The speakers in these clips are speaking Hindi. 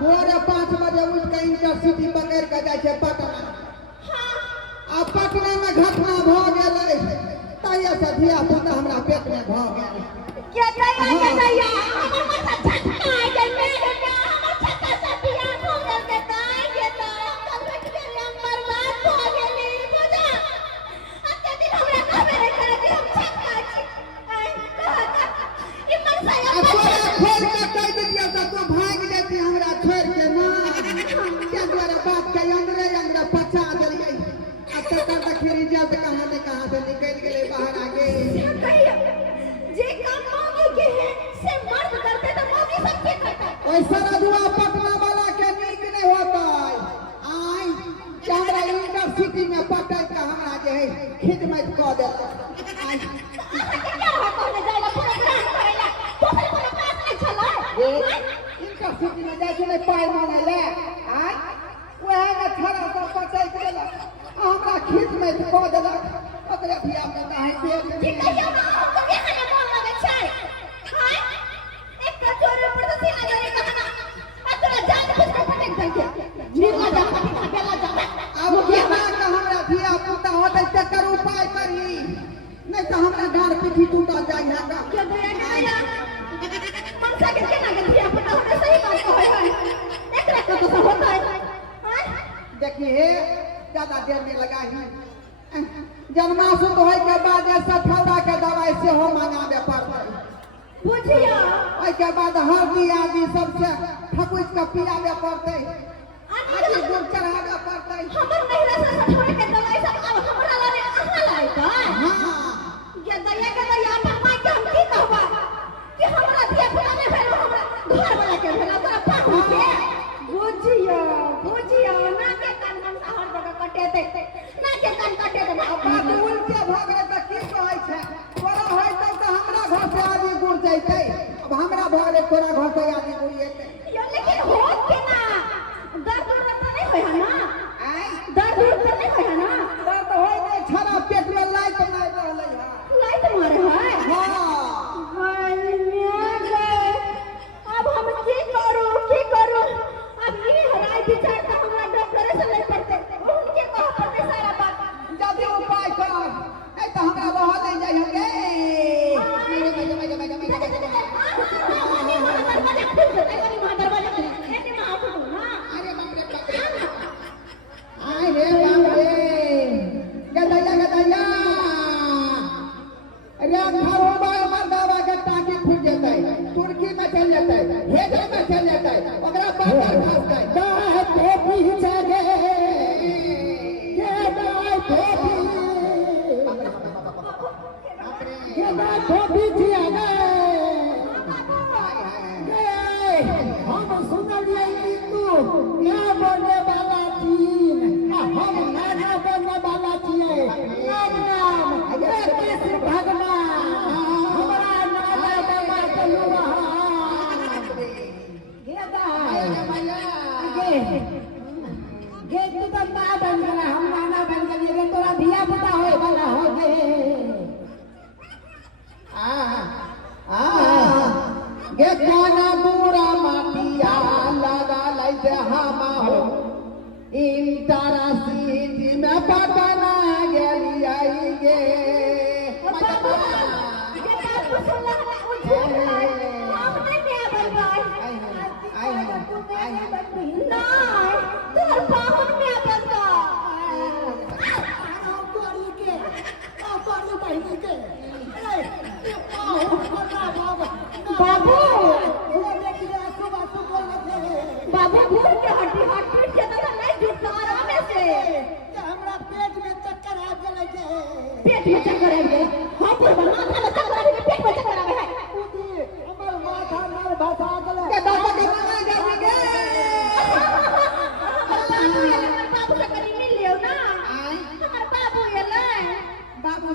भोरे 5 बजे उठ के इंटरसिटी पकड़ के जाए छे पटना। आ पटना में घटना भ गेलै तैया से धिया पुता हमरा पेट में भ गेल। के दैया हमर माथा छटका आ गेल हमर छक्का से बियाह भ गेल के दाई के तो हम बैठ गेल हम बर्बाद भ गेली बुझा। अते दिन हमरा कहबे रे करे कि हम छक्का छी आई ई मनसा खोल के कह दिया त तू भाग जेती हमरा छोड़ के ना के द्वारा बात के अंदरे पचा देलिए। अब तक देखी रिजल्ट कहां से निकल गेले बाहर आगे। जे काम मौगी के है से मर्द करते तो मौगी सब के करता। ऐसा रजुआ पटना वाला के नीक नहीं होता आई कि हमरा यूनिवर्सिटी में पटल के हमरा जे है खिदमत क देता। आई क्या होता है जाएगा प्रोग्राम करेला तो फिर कोनो बात नहीं चला यूनिवर्सिटी में जाए छले पाई मांगे ले आई वह ने थरा सब पटल के देला हमरा खिदमत क देला। ओकरे धिया पुता है दे की कहियो ना हमको देखे ना मन लगे छै हाय एक कचोरे पर से आ जाए कहना अतरा जान कुछ को पटक देंगे नीला जा पटी खपेला जा। अब केना के हमरा धिया पुता होतै तकर उपाय करी नहीं तो हमरा गार पीठी टूटा जाई है का के दैया मनसा के केना के धिया पुता होते सही बात कहै है एकरा को तो होता है हाय देखिए ज्यादा देर में लगाई जन्मासु होय के बाद सठौरा के दवाई से हो मंगाबे पड़तै बुझिया। ओय के बाद हल्दी आदि सबसे ठकुस के पियाबे पड़तै आदि दूध चढ़ाबे पड़तै। हमर महिला से सठौरा के दवाई सब अब हमरा लाने आहा लाय का हां ये दैया के दैया अपन मां के हम की कहबा कि हमरा धिया पुता ने भेल हमरा घर वाला के भेल तोरा पाहु के बुझिया ना के कान हर जगह कटे दे ना के कान कटे दे बात उल्टे भ गेल त की कहै छै तोरा होय त हमरा घर से आदि गुड़ जैतै। अब हमरा भरे तोरा घर से आदि गुड़ एतै यो लेकिन हो के ना दर्द तो नहीं होय है ना आई दर्द तो नहीं होय है ना दर्द होय नै छरा पेट में लाइट मार रहलै है लाइट मारे है हां हाय गे अब हम की करू अब ये हराई विचार तो हमरा डॉक्टर से ले पड़ते उनके कह पड़ते सारा बात जल्दी उपाय कर नहीं तो हमरा बहा ले जाई हम गे आई रे बाप रे गदैया रे खाओ बाय मर्दावा के टांगी फूट जेतै तुर्की में चल जेतै हेजा में चल जेतै ओकरा पातर खसतै दाय टोपी छगे के दाय टोपी के दाय टोपी छगे हम सुनलिए कि तू ना बने वाला चीन हम ना बने वाला छियै नाम कृष्ण भगवान हमरा नाम बाबा चलुआ गे तू तो मां बन गया हम नाना बन गए रे तोरा धिया पुता होय वाला हो गे गे काना पूरा माटिया लगा लै से हम हो इंटरा सिटी में पटना गेलियै गे बाबा ये बात तो सुन ले हम नहीं में बर्बाद तू मेरे बंदी ना तोर पाहुन में बता करी के करी बहिनी के बाबू ये देखिए सुबह सुबह लगे बाबू भूल के हड्डी के तो नहीं जुटता आराम से हमरा पेट में चक्कर आ गेलै के पेट में चक्कर आ गया हां पर माथा में चक्कर आ गया पेट में चक्कर आ गया हमर माथा में भाषा गेलै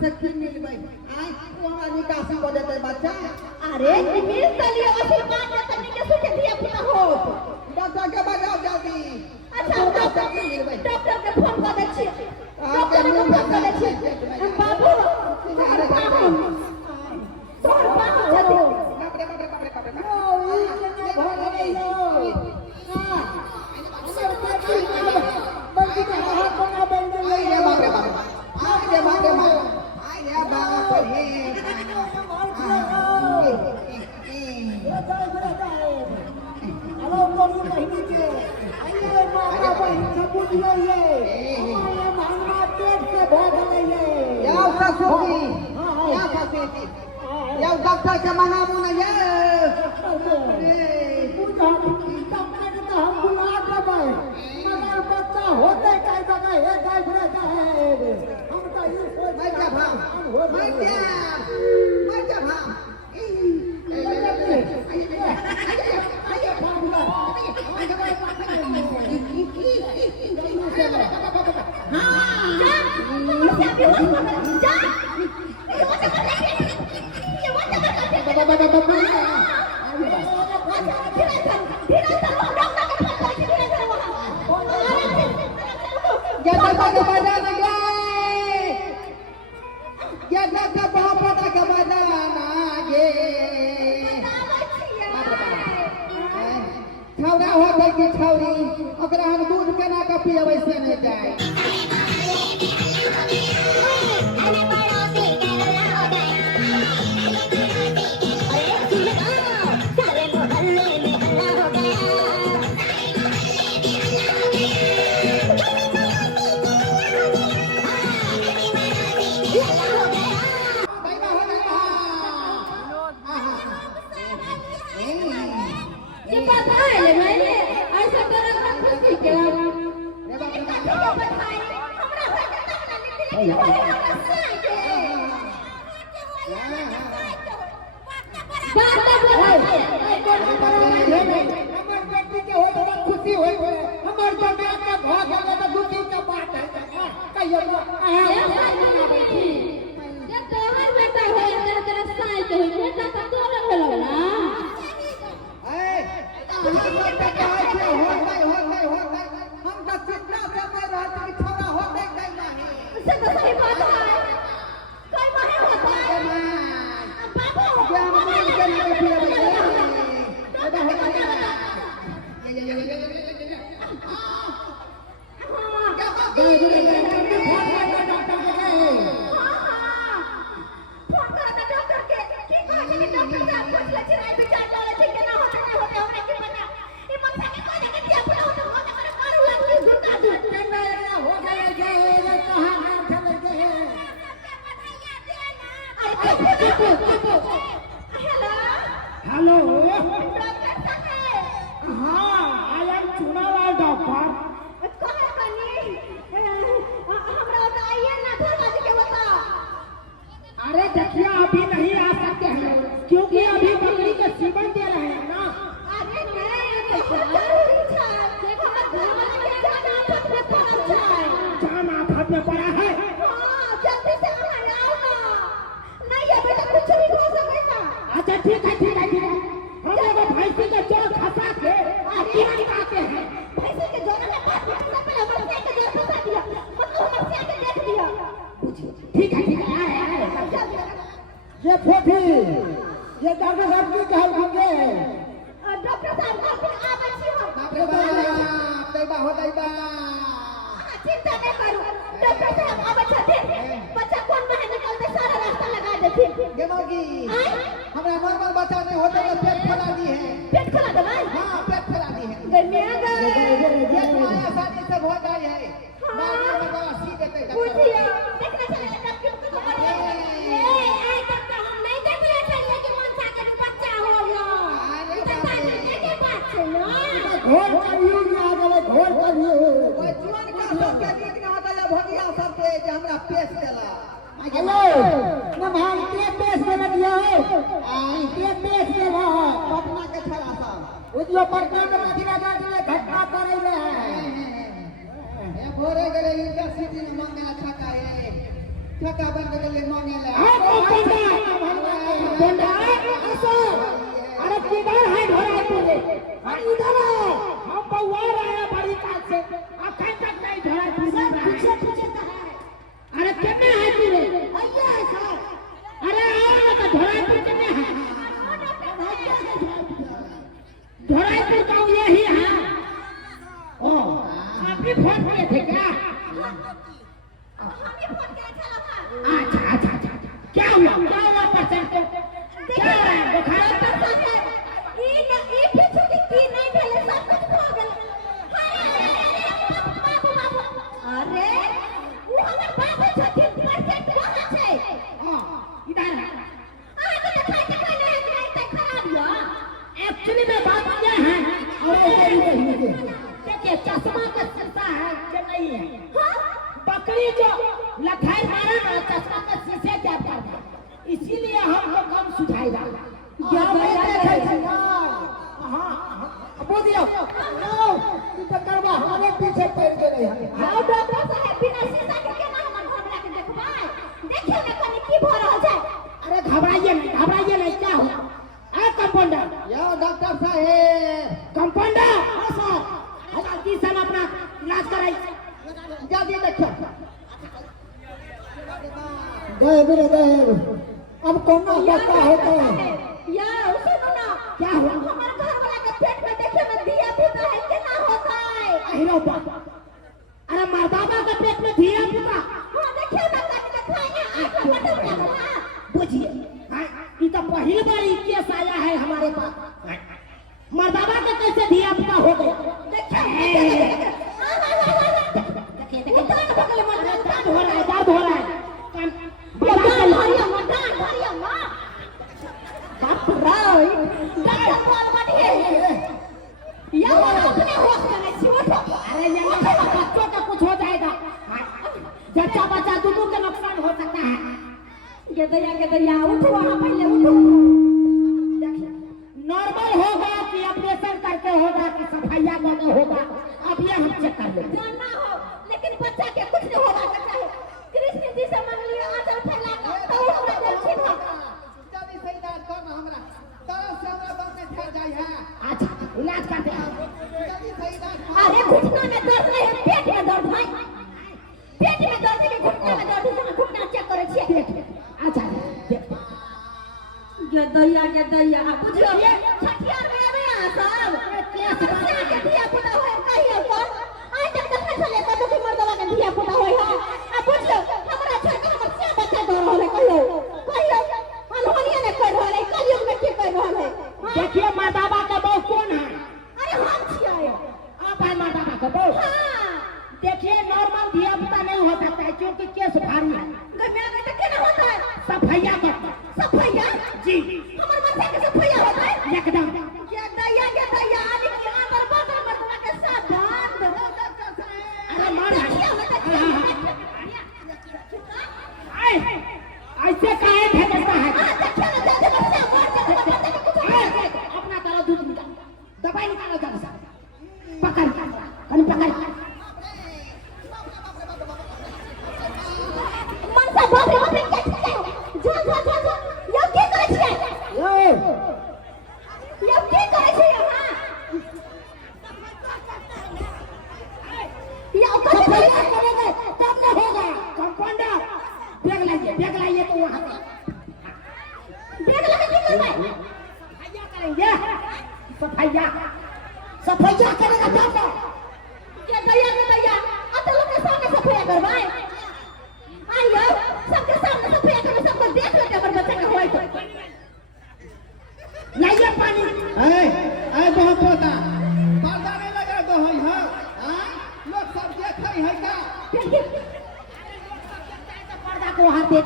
से की मिलबै आई तू हमरा निकासी को देते बच्चा अरे मिल तलियो आशीर्वाद दे तनी के सुखे दिया पुता हो डॉक्टर के बजाओ जल्दी अच्छा डॉक्टर के फोन कर दे छी डॉक्टर के फोन कर दे छी बाबू तोहर बाबू तोहर बाबू छथि बाप रे बाप रे बाप रे बाप रे ओ ई केना भ गेलै यो बंदी के हाथ कोना बन गेलै रे बाप रे बाप आई रे बाप रे बाप आई रे बाप रे हेलो कोनी महीने के आइए माता बहन सब बुझिए हमारे महंगा पेट से भ गेलै याओ ससुरी या फसेती या डॉक्टर के मनाबू न ये पूजा डॉक्टर के तो हम बुला देबै मगर बच्चा होते कई जगह हे जाय रे जाए हम तो ई सोच मर जा भाम मर जा भाम छौरा होते कि छौरी ओकरा हम दूध केना के पियबै से नहीं जाए हेलो हाँ आई एम चुनालाल डॉक्टर अरे देखिए अभी नहीं आ सकते हैं क्योंकि अभी बकरी के सीमन दे रहे हैं ना अरे जान आफत में पड़ा है जल्दी से आओ ना नहीं है बेटा कुछ नहीं हो सकता अच्छा ठीक है हम लोग भैंसी के जोड़ खसा के आगे आते हैं भैंसी के जोड़ में पास में सब पहले भैंसी के जोड़ फंसा दिया मतलब भैंसी के देख दिया ठीक है ये फोफी ये डॉक्टर साहब की कहल होंगे डॉक्टर साहब आवे छी हम बाप रे बाप दैबा हो दैबा चिंता नहीं करू डॉक्टर साहब आवे छथिन बच्चा कोन में निकलते सारा रास्ता लगा देथिन गेमोगी हमरा नॉर्मल बच्चा नहीं होता तो पेट फैला दी है पेट खोला दवाई हां पेट फैला दी है गर्मियां गए ये माया शादी से हो गई है माया में दवा सी देते पूछिए देखना चाहिए डॉक्टर को ए डॉक्टर हम नहीं देख रहे चाहिए कि मनसा के बच्चा हो गया के बात है ना घोर करियो आ गए घोर करियो ओए जुआन का सब के नीक ना होता या भगिया सब के जे हमरा पेश देला हेलो नमहर के पेश देला दिया आई के पेश देला पटना के छला साहब उजो प्रखंड में दिना गाड़ी घटना करे है ए भोरे गले इंटरसिटी में मंगला छका है ठका बन के लिए मांगे ले हाँ कंपाउंडर अरे किधर है घोड़ा तुझे इधर आओ हम बउआ रहे हैं बड़ी काल से अखन तक नहीं घोड़ा तुझे पीछे पीछे का है अरे कितने है तुझे भैया है सर अरे आओ ना तो घोड़ा पर कितने है घोड़ा पर तो यही है ओ आप भी फोन किए थे क्या अच्छा अच्छा अच्छा क्या हुआ परसेंट को क्या है बुखार ई पीछे की नहीं भेले सब कुछ हो गेल अरे वो हमर बाबू छथिन परसेंट कहां छै हां इधर है आ तो खाई नहीं तक खराब हुआ एक्चुअली में बात क्या है और देखिए चश्मा का शीशा है कि नहीं है हां बकरी जो लखाई मारा ना चश्मा का शीशे क्या करता इसीलिए हमको कम सुझाएगा क्या देखे छी हां बुझियो नो तू तो करवा हमारे पीछे पड़ गेले है हां डॉक्टर साहब बिना शीशा के केना हमर घर ला के देखबै देखियो ना कनी की भ रहल छै अरे घबराइए नहीं क्या हुआ अरे कंपाउंडर यो डॉक्टर साहब कंपाउंडर हां सर जल्दी से अपना इलाज कराइए जल्दी देखो गए मेरे गए अब कौन बच्चा होता है या सुनो ना क्या हुआ हमारे घर वाला के पेट में देखिए ना दिया पुता है केना होता है अहिरो बाबा अरे मर्दाबा के पेट में धिया पुता हां देखिए ना कनी दिखाइए आंख में बटन लगा बुझिए ये तो पहली बार ये केस आया है हमारे पास मर्दाबा के कैसे धिया पुता हो गया देखिए दर्द हो रहा है अरे बच्चों का कुछ हो जाएगा जच्चा बच्चा दोनों का नुकसान हो सकता है ये दरिया उठो वहां पहले उठो नॉर्मल होगा कि ऑपरेशन करके होगा कि सफाइया करके होगा अब ये हम चेक कर लेंगे जानना हो लेकिन बच्चा के कुछ नहीं होगा चाहिए कृष्ण जी से मांग लिया आंचल फैला तो हमरा दिल ठीक हो जल्दी से इलाज कर ना हमरा तरह से हमरा बम में ठहर जाई है अच्छा इलाज करते हैं जल्दी से इलाज अरे घुटना में दर्द नहीं है पेट में दर्द है पेट में दर्द है घुटना में दर्द है घुटना चेक करे छिए अच्छा ये दैया बुझियो ये छठियार में आवे आ सब केस बच्चा के दिया पुता होय कहियो तो आज तक देखै छले कतो की मर्दवा के दिया पुता होय है आ बुझियो हमरा छोड़ के हमर से बच्चा दो रहले कहियो अनहोनिया ने कर रहले कलियुग में की कर रहले देखिए मर्दाबा का बहू कौन है अरे हम छियै आप है मर्दाबा का बहू हां देखिए नॉर्मल धिया पुता नहीं हो सकता है क्योंकि केस भारी है गम्या में तो केना होता है सफाइया करता सफाइया जी हमर बच्चा के सफाइया होता है एकदम ये दैया आने की अंदर बादल मर्दवा के साथ बंद अरे मार ऐसे काहे भेजता है अपना तरह दूध निकाल दवाई निकालो जल्दी से पकड़ पकड़ मन से बाप रे क्या जा ये के करे छियै ये के करे छियै हां ये ओकर करेंगे तब न होगा कंपाउंडर बैग लाइए तो वहां बैग लगा के करबै सफाइया करेंगे सफाइया करेगा तब न ये दैया अतल के सामने सफाइया करबै आइयो सबके सामने सफाइया करबै सबको देख लेते हमर बच्चा के होय तो लाइए पानी बहुत पोता पर्दा नहीं लगा दो है हां लोग सब देखे है का पर्दा को हाथ दे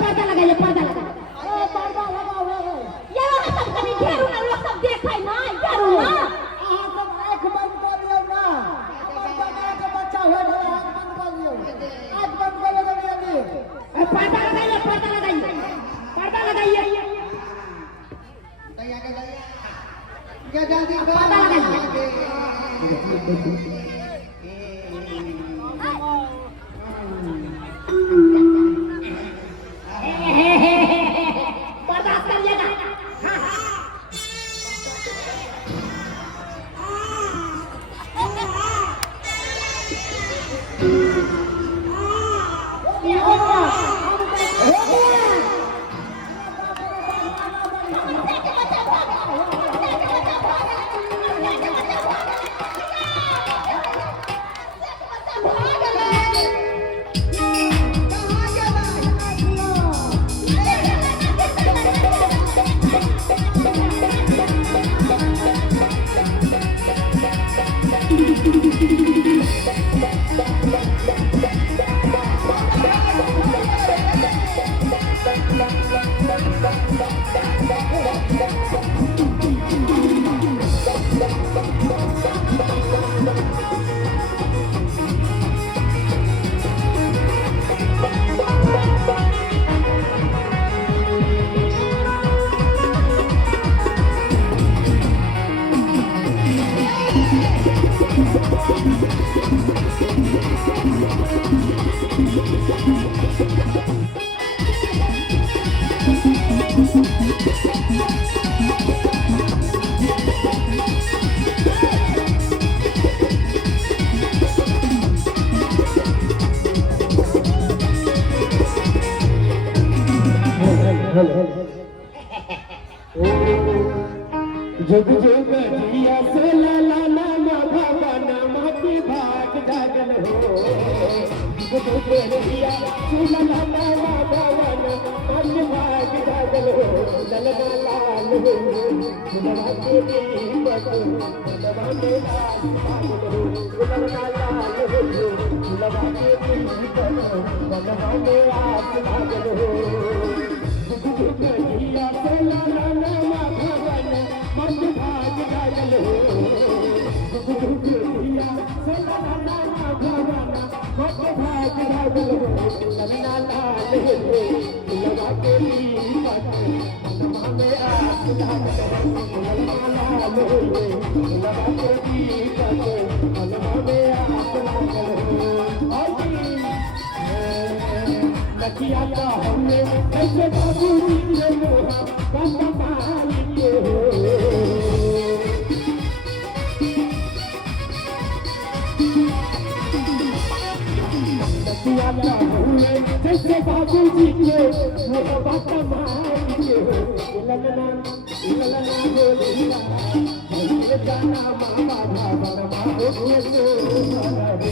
पर्दा लगाइए पर्दा लगा पर्दा लगा हुआ है ये सब कभी घेरू ना लोग सब देखे ना घेरू ना आप सब आंख बंद कर लियो ना अपन बना के बच्चा हो गया आंख बंद कर लियो आंख बंद कर लो जल्दी पर्दा लगाइए पर्दा लगाइए दैया के जल्दी पर्दा लगाइए कर जुग जुग जिया से लाला नाम भवन माटी भाग जागल हो जुग जुग जिया से लाला नाम भवन माटी भाग जागल हो ललना लाल हो ललना के दीपक ललना के लाल हो ललना लाल हो ललना के दीपक ललना के आस जागल हो जुग जुग जिया से लाला नाम भवन माटी भाग जागल हो जुग जुग जिया से लाला नाम भवन माटी भाग जागल हो ललना लाल हो ललना के दीपक ललना में आस जागल हो ललना लाल हो ललना के दीपक ललना में आस जागल हो लखिया का हमने ऐसे बाबू जी ने मोहा कम पाली हो लखिया का हमने ऐसे बाबू जी ने मोहा कम पाली हो ललना ललना बोलिया बोले जाना मामा बाबा बाबू के सो